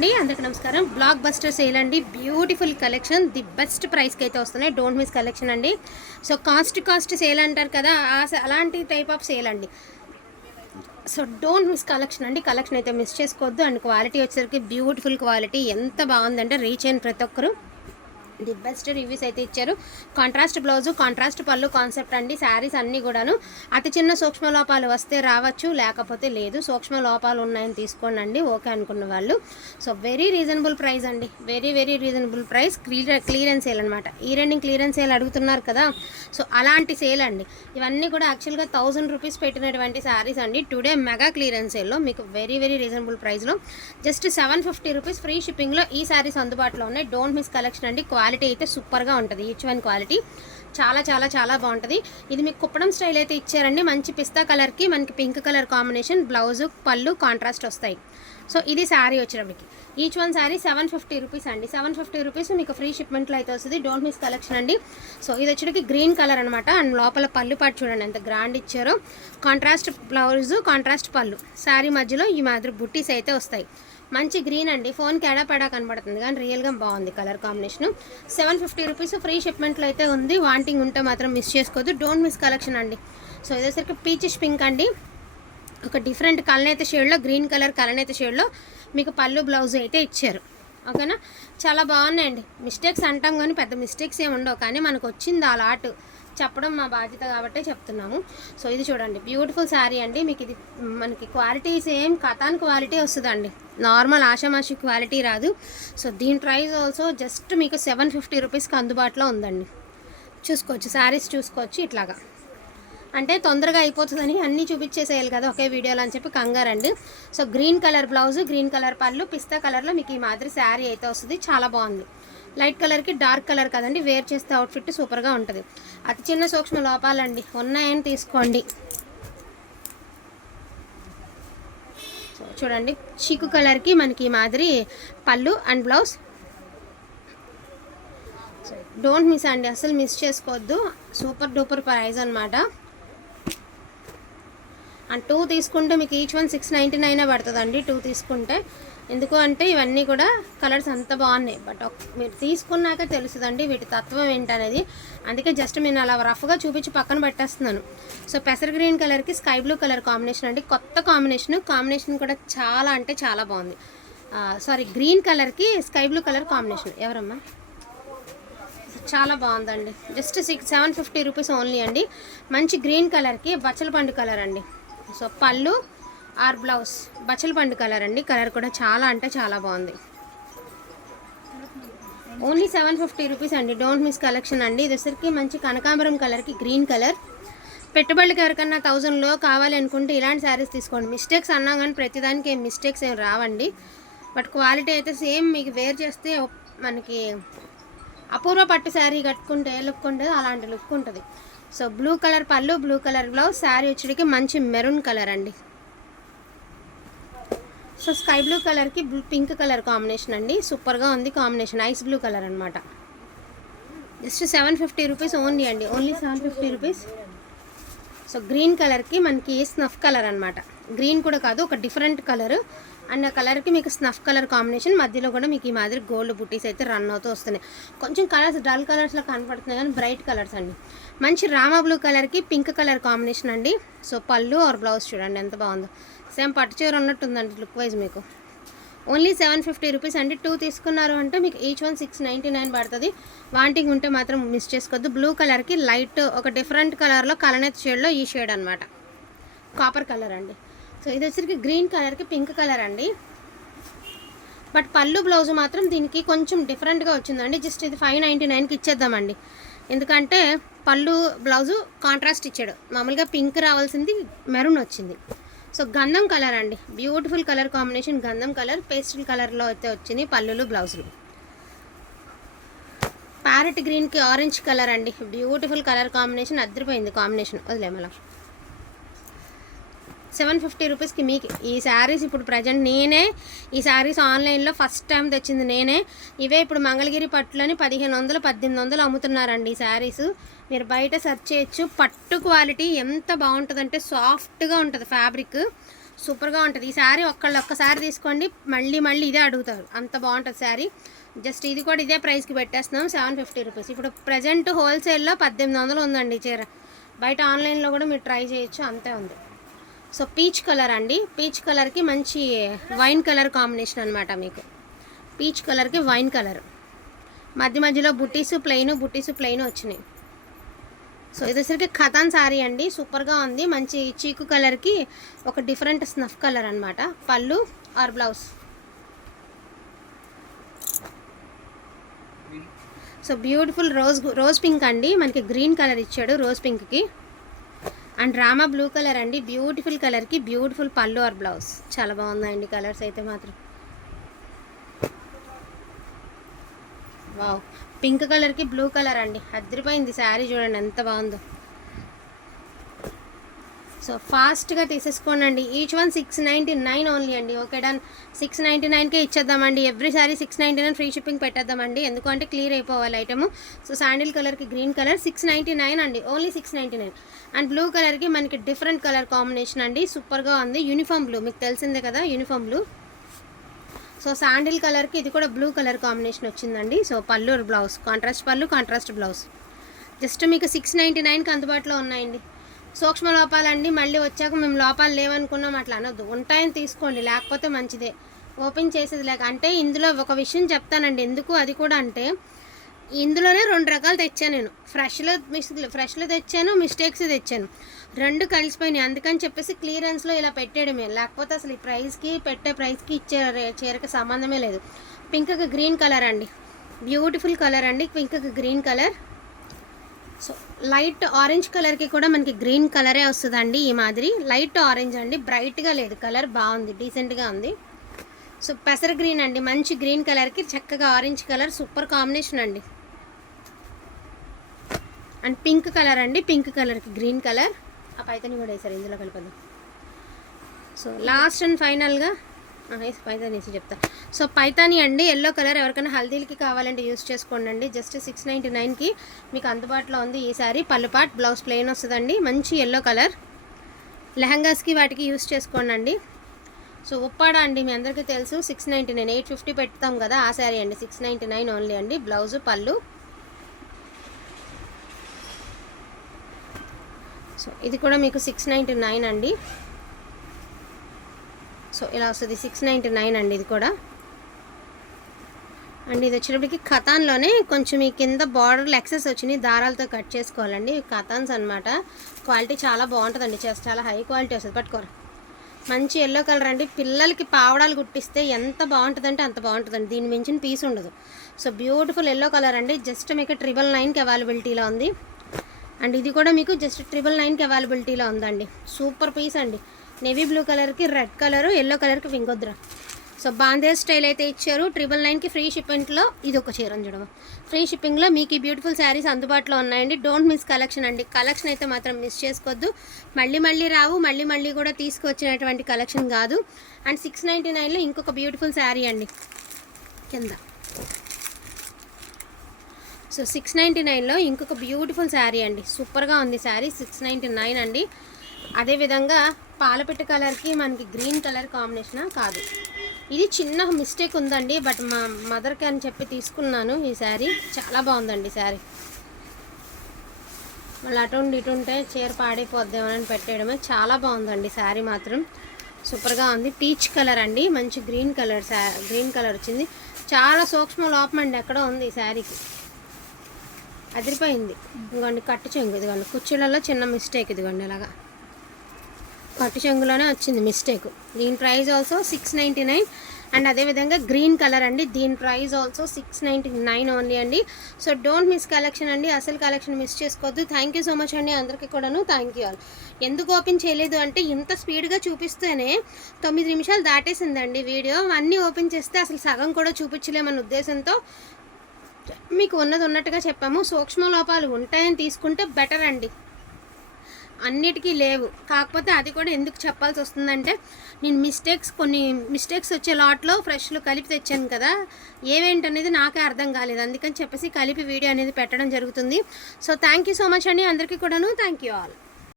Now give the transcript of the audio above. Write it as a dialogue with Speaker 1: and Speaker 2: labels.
Speaker 1: అండి అందరికి నమస్కారం. బ్లాక్ బస్టర్ సేల్ అండి బ్యూటిఫుల్ కలెక్షన్ ది బెస్ట్ ప్రైస్కి అయితే వస్తున్నాయి. డోంట్ మిస్ కలెక్షన్ అండి. సో కాస్ట్ కాస్ట్ సేల్ అంటారు కదా ఆ అలాంటి టైప్ ఆఫ్ సేల్ అండి. సో డోంట్ మిస్ కలెక్షన్ అండి. కలెక్షన్ అయితే మిస్ చేసుకోవద్దు. అండ్ క్వాలిటీ వచ్చేసరికి బ్యూటిఫుల్ క్వాలిటీ ఎంత బాగుందంటే రీచ్ అయిన ప్రతి ఒక్కరు ది బెస్ట్ రివ్యూస్ అయితే ఇచ్చారు. కాంట్రాస్ట్ బ్లౌజు కాంట్రాస్ట్ పళ్ళు కాన్సెప్ట్ అండి శారీస్ అన్నీ కూడాను. అతి చిన్న సూక్ష్మ లోపాలు వస్తే రావచ్చు లేకపోతే లేదు. సూక్ష్మ లోపాలు ఉన్నాయని తీసుకోండి అండి ఓకే అనుకున్న వాళ్ళు. సో వెరీ రీజనబుల్ ప్రైస్ అండి. Very very reasonable price clear clearance sale అనమాట ఈ రెండింగ్ క్లియరెన్స్ సేల్ అడుగుతున్నారు కదా. సో అలాంటి సేల్ అండి. ఇవన్నీ కూడా యాక్చువల్గా థౌసండ్ రూపీస్ పెట్టినటువంటి శారీస్ అండి. టుడే మెగా క్లియరెన్స్ సేల్లో మీకు వెరీ వెరీ రీజనబుల్ ప్రైస్లో just seven fifty rupees free షిప్పింగ్లో ఈ శారీస్ అందుబాటులో ఉన్నాయి. డోంట్ మిస్ కలెక్షన్ అండి. క్వాలిటీ క్వాలిటీ అయితే సూపర్గా ఉంటుంది. ఈచ్ వన్ క్వాలిటీ చాలా చాలా చాలా బాగుంటుంది. ఇది మీకు కుప్పడం స్టైల్ అయితే ఇచ్చారండి. మంచి పిస్తా కలర్కి మనకి పింక్ కలర్ కాంబినేషన్ బ్లౌజు పళ్ళు కాంట్రాస్ట్ వస్తాయి. సో ఇది శారీ వచ్చేటప్పటికి. Each one sari seven fifty rupees అండి. సెవెన్ ఫిఫ్టీ రూపీస్ మీకు ఫ్రీ షిప్మెంట్లో అయితే వస్తుంది. డోంట్ మిస్ కలెక్షన్ అండి. సో ఇది వచ్చేటికి గ్రీన్ కలర్ అనమాట అండ్ లోపల పళ్ళు పాటు చూడండి. ఎంత గ్రాండ్ ఇచ్చారో. కాంట్రాస్ట్ బ్లౌజు కాంట్రాస్ట్ పళ్ళు. శారీ మధ్యలో ఈ మాదిరి బుట్టీస్ అయితే వస్తాయి. మంచి గ్రీన్ అండి. ఫోన్కి ఎడాపెడా కనబడుతుంది. కానీ రియల్గా బాగుంది colour combination seven fifty rupees free షిప్మెంట్లో అయితే ఉంది. వాంటింగ్ ఉంటే మాత్రం మిస్ చేసుకోవద్దు. డోంట్ మిస్ కలెక్షన్ అండి. సో ఇదేసరికి పీచిష్ పింక్ అండి. ఒక డిఫరెంట్ కలనైతే షేడ్లో గ్రీన్ కలర్ కలనైతే షేడ్లో మీకు పళ్ళు బ్లౌజ్ అయితే ఇచ్చారు. ఓకేనా చాలా బాగున్నాయండి. మిస్టేక్స్ అంటాం కానీ పెద్ద మిస్టేక్స్ ఏమి ఉండవు. కానీ మనకు వచ్చింది ఆ లాట్ చెప్పడం మా బాధ్యత కాబట్టే చెప్తున్నాము. సో ఇది చూడండి బ్యూటిఫుల్ శారీ అండి. మీకు ఇది మనకి క్వాలిటీ సేమ్ కథాన్ క్వాలిటీ వస్తుందండి. నార్మల్ ఆషామాషి క్వాలిటీ రాదు. సో దీని ప్రైస్ ఆల్సో జస్ట్ మీకు సెవెన్ ఫిఫ్టీ రూపీస్కి అందుబాటులో ఉందండి. చూసుకోవచ్చు శారీస్ చూసుకోవచ్చు ఇట్లాగా. అంటే తొందరగా అయిపోతుందని అన్నీ చూపించేసేయాలి కదా ఒకే వీడియోలో అని చెప్పి కంగారండి so green colour blouse green colour పళ్ళు పిస్తా కలర్లో మీకు ఈ మాదిరి శారీ అయితే వస్తుంది. చాలా బాగుంది. లైట్ కలర్కి డార్క్ కలర్ కదండి వేర్ చేస్తే అవుట్ఫిట్ సూపర్గా ఉంటుంది. అతి చిన్న సూక్ష్మ లోపాలండి ఉన్నాయని తీసుకోండి. సో చూడండి చీకు కలర్కి మనకి ఈ మాదిరి పళ్ళు అండ్ బ్లౌజ్. డోంట్ మిస్ అండి అసలు మిస్ చేసుకోవద్దు. సూపర్ డూపర్ ప్రైజ్ అనమాట అండ్ టూ తీసుకుంటే మీకు each one six ninety nine పడుతుందండి. టూ తీసుకుంటే ఎందుకు అంటే ఇవన్నీ కూడా కలర్స్ అంత బాగున్నాయి. బట్ మీరు తీసుకున్నాక తెలుస్తుందండి వీటి తత్వం ఏంటనేది. అందుకే జస్ట్ నేను అలా రఫ్గా చూపించి పక్కన పెట్టేస్తున్నాను. సో పెసర్ గ్రీన్ కలర్కి స్కై బ్లూ కలర్ కాంబినేషన్ అండి. కొత్త కాంబినేషన్ కాంబినేషన్ కూడా చాలా అంటే చాలా బాగుంది. సారీ గ్రీన్ కలర్కి స్కై బ్లూ కలర్ కాంబినేషన్. ఎవరమ్మా? చాలా బాగుందండి. Just six seven fifty rupees only అండి. మంచి గ్రీన్ కలర్కి బచ్చల పండు కలర్ అండి. సో పళ్ళు ఆర్ బ్లౌజ్. బచ్చల పండు కలర్ అండి. కలర్ కూడా చాలా అంటే చాలా బాగుంది. ఓన్లీ సెవెన్ ఫిఫ్టీ రూపీస్ అండి. డోంట్ మిస్ కలెక్షన్ అండి. ఇది వచ్చరికి మంచి కనకాంబరం కలర్కి గ్రీన్ కలర్. పెట్టుబడులకు ఎవరికన్నా థౌజండ్లో కావాలి అనుకుంటే ఇలాంటి శారీస్ తీసుకోండి. మిస్టేక్స్ అన్నా కానీ ప్రతిదానికి ఏం మిస్టేక్స్ ఏం రావండి. బట్ క్వాలిటీ అయితే సేమ్ మీకు వేర్ చేస్తే మనకి అపూర్వ పట్టు శారీ కట్టుకుంటే ఏ లుక్ ఉండదు. అలాంటి లుక్ ఉంటుంది. సో బ్లూ కలర్ పళ్ళు బ్లూ కలర్ బ్లౌజ్ శారీ వచ్చేటికి మంచి మెరూన్ కలర్ అండి. సో స్కై బ్లూ కలర్కి బ్లూ పింక్ కలర్ కాంబినేషన్ అండి. సూపర్గా ఉంది కాంబినేషన్. ఐస్ బ్లూ కలర్ అనమాట just seven fifty rupees only అండి. Only seven fifty rupees. So green కలర్కి మనకి స్నఫ్ కలర్ అనమాట గ్రీన్ కూడా కాదు ఒక డిఫరెంట్ కలర్. అండ్ ఆ కలర్కి మీకు స్నఫ్ కలర్ కాంబినేషన్ మధ్యలో కూడా మీకు ఈ మాదిరి గోల్డ్ బుటీస్ అయితే రన్ అవుతూ వస్తున్నాయి. కొంచెం కలర్స్ డల్ కలర్స్లో కనపడుతున్నాయి కానీ బ్రైట్ కలర్స్ అండి. మంచి రామా బ్లూ కలర్కి పింక్ కలర్ కాంబినేషన్ అండి. సో పళ్ళు ఆర్ బ్లౌజ్ చూడండి ఎంత బాగుందో. సేమ్ పట్టు చీర ఉన్నట్టుందండి లుక్ వైజ్ మీకు. ఓన్లీ సెవెన్ ఫిఫ్టీ రూపీస్ అండి. టూ తీసుకున్నారు అంటే మీకు each one six ninety nine పడుతుంది. వాంటింగ్ ఉంటే మాత్రం మిస్ చేసుకోవద్దు. బ్లూ కలర్కి లైట్ ఒక డిఫరెంట్ కలర్లో కలనెత్ షేడ్లో ఈ షేడ్ అనమాట కాపర్ కలర్ అండి. సో ఇది వచ్చరికి గ్రీన్ కలర్కి పింక్ కలర్ అండి. బట్ పళ్ళు బ్లౌజ్ మాత్రం దీనికి కొంచెం డిఫరెంట్గా వచ్చిందండి. జస్ట్ ఇది ఫైవ్ నైంటీ నైన్కి ఇచ్చేద్దామండి. ఎందుకంటే పళ్ళు బ్లౌజు కాంట్రాస్ట్ ఇచ్చాడు. మామూలుగా పింక్ రావాల్సింది మెరూన్ వచ్చింది. సో గంధం కలర్ అండి. బ్యూటిఫుల్ కలర్ కాంబినేషన్ గంధం కలర్ పేస్టల్ కలర్లో అయితే వచ్చింది పళ్ళులు బ్లౌజులు. ప్యారెట్ గ్రీన్కి ఆరెంజ్ కలర్ అండి. బ్యూటిఫుల్ కలర్ కాంబినేషన్ అద్దరిపోయింది కాంబినేషన్. వదిలేమలా సెవెన్ ఫిఫ్టీ రూపీస్కి మీకు ఈ శారీస్ ఇప్పుడు ప్రజెంట్ నేనే ఈ శారీస్ ఆన్లైన్లో ఫస్ట్ టైం తెచ్చింది నేనే. ఇవే ఇప్పుడు మంగళగిరి పట్టులని పదిహేను వందలు పద్దెనిమిది వందలు అమ్ముతున్నారండి ఈ శారీస్. మీరు బయట సెర్చ్ చేయొచ్చు. పట్టు క్వాలిటీ ఎంత బాగుంటుందంటే సాఫ్ట్గా ఉంటుంది ఫ్యాబ్రిక్. సూపర్గా ఉంటుంది. ఈ శారీ ఒక్కళ్ళు ఒక్కసారి తీసుకోండి మళ్ళీ మళ్ళీ ఇదే అడుగుతారు. అంత బాగుంటుంది శారీ. జస్ట్ ఇది కూడా ఇదే ప్రైస్కి పెట్టేస్తున్నాం సెవెన్ ఫిఫ్టీ రూపీస్. ఇప్పుడు ప్రజెంట్ హోల్సేల్లో పద్దెనిమిది వందలు ఉందండి ఈ చీర. బయట ఆన్లైన్లో కూడా మీరు ట్రై చేయొచ్చు అంతే ఉంది. సో పీచ్ కలర్ అండి. పీచ్ కలర్కి మంచి వైన్ కలర్ కాంబినేషన్ అనమాట మీకు. పీచ్ కలర్కి వైన్ కలర్. మధ్య మధ్యలో బుట్టీసు ప్లెయిన్ బుట్టీసు ప్లెయిన్ వచ్చినాయి. సో ఇది వచ్చరికి ఖతాన్ శారీ అండి. సూపర్గా ఉంది. మంచి చీకు కలర్కి ఒక డిఫరెంట్ స్నఫ్ కలర్ అనమాట పళ్ళు or blouse. So beautiful rose rose pink అండి. మనకి గ్రీన్ కలర్ ఇచ్చాడు రోజ్ పింక్కి. అండ్ రామా బ్లూ కలర్ అండి. బ్యూటిఫుల్ కలర్కి బ్యూటిఫుల్ పళ్ళు ఆర్ బ్లౌజ్. చాలా బాగుందండి కలర్స్ అయితే మాత్రం. వావ్. పింక్ కలర్కి బ్లూ కలర్ అండి. అద్దరిపోయింది శారీ చూడండి ఎంత బాగుందో. సో ఫాస్ట్గా తీసేసుకోండి each one six ninety nine only అండి. Okay done. సిక్స్ నైంటీ నైన్కే ఇచ్చేద్దామండి. Every sari six ninety nine free shipping పెట్టేద్దామండి. ఎందుకంటే క్లియర్ అయిపోవాలి ఐటమ్. సో శాండిల్ కలర్కి green colour six ninety nine అండి. Only six ninety nine and blue కలర్కి మనకి different colour combination అండి. సూపర్గా ఉంది. Uniform blue. మీకు తెలిసిందే కదా యూనిఫామ్ బ్లూ. సో శాండిల్ కలర్కి ఇది కూడా బ్లూ కలర్ కాంబినేషన్ వచ్చిందండి. సో పల్లూరు బ్లౌజ్. కాంట్రాస్ట్ పళ్ళు కాంట్రాస్ట్ బ్లౌజ్. జస్ట్ మీకు సిక్స్ నైంటీ నైన్కి అందుబాటులో ఉన్నాయండి. సూక్ష్మ లోపాలండి మళ్ళీ వచ్చాక మేము లోపాలు లేవనుకున్నాం అట్లా అనొద్దు. ఉంటాయని తీసుకోండి లేకపోతే మంచిదే. ఓపెన్ చేసేది లేక అంటే ఇందులో ఒక విషయం చెప్తానండి. ఎందుకు అది కూడా అంటే ఇందులోనే రెండు రకాలు తెచ్చాను నేను. ఫ్రెష్లో మిస్ ఫ్రెష్లో తెచ్చాను మిస్టేక్స్ తెచ్చాను. రెండు కలిసిపోయినాయి. అందుకని చెప్పేసి క్లియరెన్స్లో ఇలా పెట్టేయడమే. లేకపోతే అసలు ఈ ప్రైస్కి పెట్టే ప్రైస్కి ఇచ్చే రే- చీరకి సంబంధమే లేదు. పింక్కి గ్రీన్ కలర్ అండి. బ్యూటిఫుల్ కలర్ అండి. పింక్కి green colour. So light orange కలర్కి కూడా మనకి గ్రీన్ కలరే వస్తుందండి ఈ మాదిరి. లైట్ ఆరెంజ్ అండి బ్రైట్గా లేదు. కలర్ బాగుంది డీసెంట్గా ఉంది. సో పెసర గ్రీన్ అండి మంచి గ్రీన్ కలర్కి చక్కగా ఆరెంజ్ కలర్ సూపర్ కాంబినేషన్ అండి. అండ్ పింక్ కలర్ అండి పింక్ కలర్కి గ్రీన్ కలర్. ఆ పైతని కూడా వేసారు ఇందులో కలిపదు సో లాస్ట్ అండ్ ఫైనల్గా పైతాని వేసి చెప్తా. సో పైతాని అండి ఎల్లో కలర్ ఎవరికైనా హల్దీలకి కావాలంటే యూస్ చేసుకోండి అండి జస్ట్ సిక్స్ నైంటీ నైన్కి మీకు అందుబాటులో ఉంది ఈ సారీ పళ్ళుపాట్ బ్లౌజ్ ప్లెయిన్ వస్తుందండి. మంచి ఎల్లో కలర్ లెహంగాస్కి వాటికి యూస్ చేసుకోండి అండి సో ఉప్పాడ అండి మీ అందరికీ తెలుసు six ninety nine eight fifty పెడతాం కదా ఆ శారీ అండి. సిక్స్ నైంటీ నైన్ ఓన్లీ అండి. బ్లౌజు పళ్ళు. సో ఇది కూడా మీకు సిక్స్ నైంటీ నైన్ అండి. సో ఇలా వస్తుంది సిక్స్ నైంటీ నైన్ అండి ఇది కూడా. అండ్ ఇది వచ్చేటప్పటికి కథాన్లోనే కొంచెం ఈ కింద బార్డర్లు ఎక్సెస్ వచ్చినాయి దారాలతో కట్ చేసుకోవాలండి. కథాన్స్ అనమాట క్వాలిటీ చాలా బాగుంటుందండి. చేస్తే చాలా హై క్వాలిటీ వస్తుంది. పట్టుకోరు. మంచి ఎల్లో కలర్ అండి. పిల్లలకి పావడాలు కుట్టిస్తే ఎంత బాగుంటుందంటే అంత బాగుంటుందండి. దీని మించిన పీస్ ఉండదు. సో బ్యూటిఫుల్ ఎల్లో కలర్ అండి. జస్ట్ మీకు ట్రిపుల్ నైన్కి అవైలబిలిటీలో ఉంది. అండ్ ఇది కూడా మీకు జస్ట్ ట్రిపుల్ నైన్కి అవైలబిలిటీలో ఉందండి. సూపర్ పీస్ అండి. నేవీ బ్లూ కలర్కి రెడ్ కలర్ ఎల్లో కలర్కి వింగొద్దురా సో బాందే స్టైల్ అయితే ఇచ్చారు. ట్రిపుల్ నైన్కి ఫ్రీ షిప్పింగ్లో ఇది ఒక చీర చూడము ఫ్రీ షిప్పింగ్లో మీకు ఈ బ్యూటిఫుల్ శారీస్ అందుబాటులో ఉన్నాయండి. డోంట్ మిస్ కలెక్షన్ అండి. కలెక్షన్ అయితే మాత్రం మిస్ చేసుకోవద్దు మళ్ళీ మళ్ళీ రావు. మళ్ళీ మళ్ళీ కూడా తీసుకొచ్చినటువంటి కలెక్షన్ కాదు. అండ్ సిక్స్ నైంటీ నైన్లో ఇంకొక బ్యూటిఫుల్ శారీ అండి. కింద. సో సిక్స్ నైంటీ నైన్లో ఇంకొక బ్యూటిఫుల్ శారీ అండి. సూపర్గా ఉంది శారీ సిక్స్ నైంటీ నైన్ అండి. అదేవిధంగా పాలపిట్ట కలర్కి మనకి గ్రీన్ కలర్ కాంబినేషన్ కాదు. ఇది చిన్న మిస్టేక్ ఉందండి బట్ మా మదర్కి అని చెప్పి తీసుకున్నాను ఈ శారీ చాలా బాగుందండి శారీ మళ్ళీ అటు ఇటుంటే ఇటు ఉంటే చీర పాడైపోద్దామని పెట్టేయడమే. చాలా బాగుందండి శారీ మాత్రం. సూపర్గా ఉంది. పీచ్ కలర్ అండి. మంచి గ్రీన్ కలర్ శా గ్రీన్ కలర్ వచ్చింది. చాలా సూక్ష్మ లోపం అండి ఎక్కడో ఉంది ఈ శారీకి అదిరిపోయింది. ఇదిగోండి కట్టు చెంగు ఇదిగోండి. కుర్చీలలో చిన్న మిస్టేక్ ఇదిగోండి ఇలాగా పట్టు చెంగులోనే వచ్చింది మిస్టేక్. దీని price also six ninety nine and అదేవిధంగా గ్రీన్ కలర్ అండి. దీని price also six ninety nine only అండి. సో డోంట్ మిస్ కలెక్షన్ అండి. అసలు కలెక్షన్ మిస్ చేసుకోవద్దు. థ్యాంక్ యూ సో మచ్ అండి అందరికీ కూడాను. థ్యాంక్ యూ ఆల్ ఎందుకు ఓపెన్ చేయలేదు అంటే ఇంత స్పీడ్గా చూపిస్తేనే తొమ్మిది నిమిషాలు దాటేసిందండి వీడియో. అన్నీ ఓపెన్ చేస్తే అసలు సగం కూడా చూపించలేమన్న ఉద్దేశంతో మీకు ఉన్నది ఉన్నట్టుగా చెప్పాము. సూక్ష్మ లోపాలు ఉంటాయని తీసుకుంటే బెటర్ అండి. అన్నిటికీ లేవు. కాకపోతే అది కూడా ఎందుకు చెప్పాల్సి వస్తుందంటే నేను మిస్టేక్స్ కొన్ని మిస్టేక్స్ వచ్చే లాట్లో ఫ్రెష్లు కలిపి తెచ్చాను కదా ఏమేంటనేది నాకే అర్థం కాలేదు. అందుకని చెప్పేసి కలిపి వీడియో అనేది పెట్టడం జరుగుతుంది. So thank you so much అండి అందరికీ కూడాను. Thank you all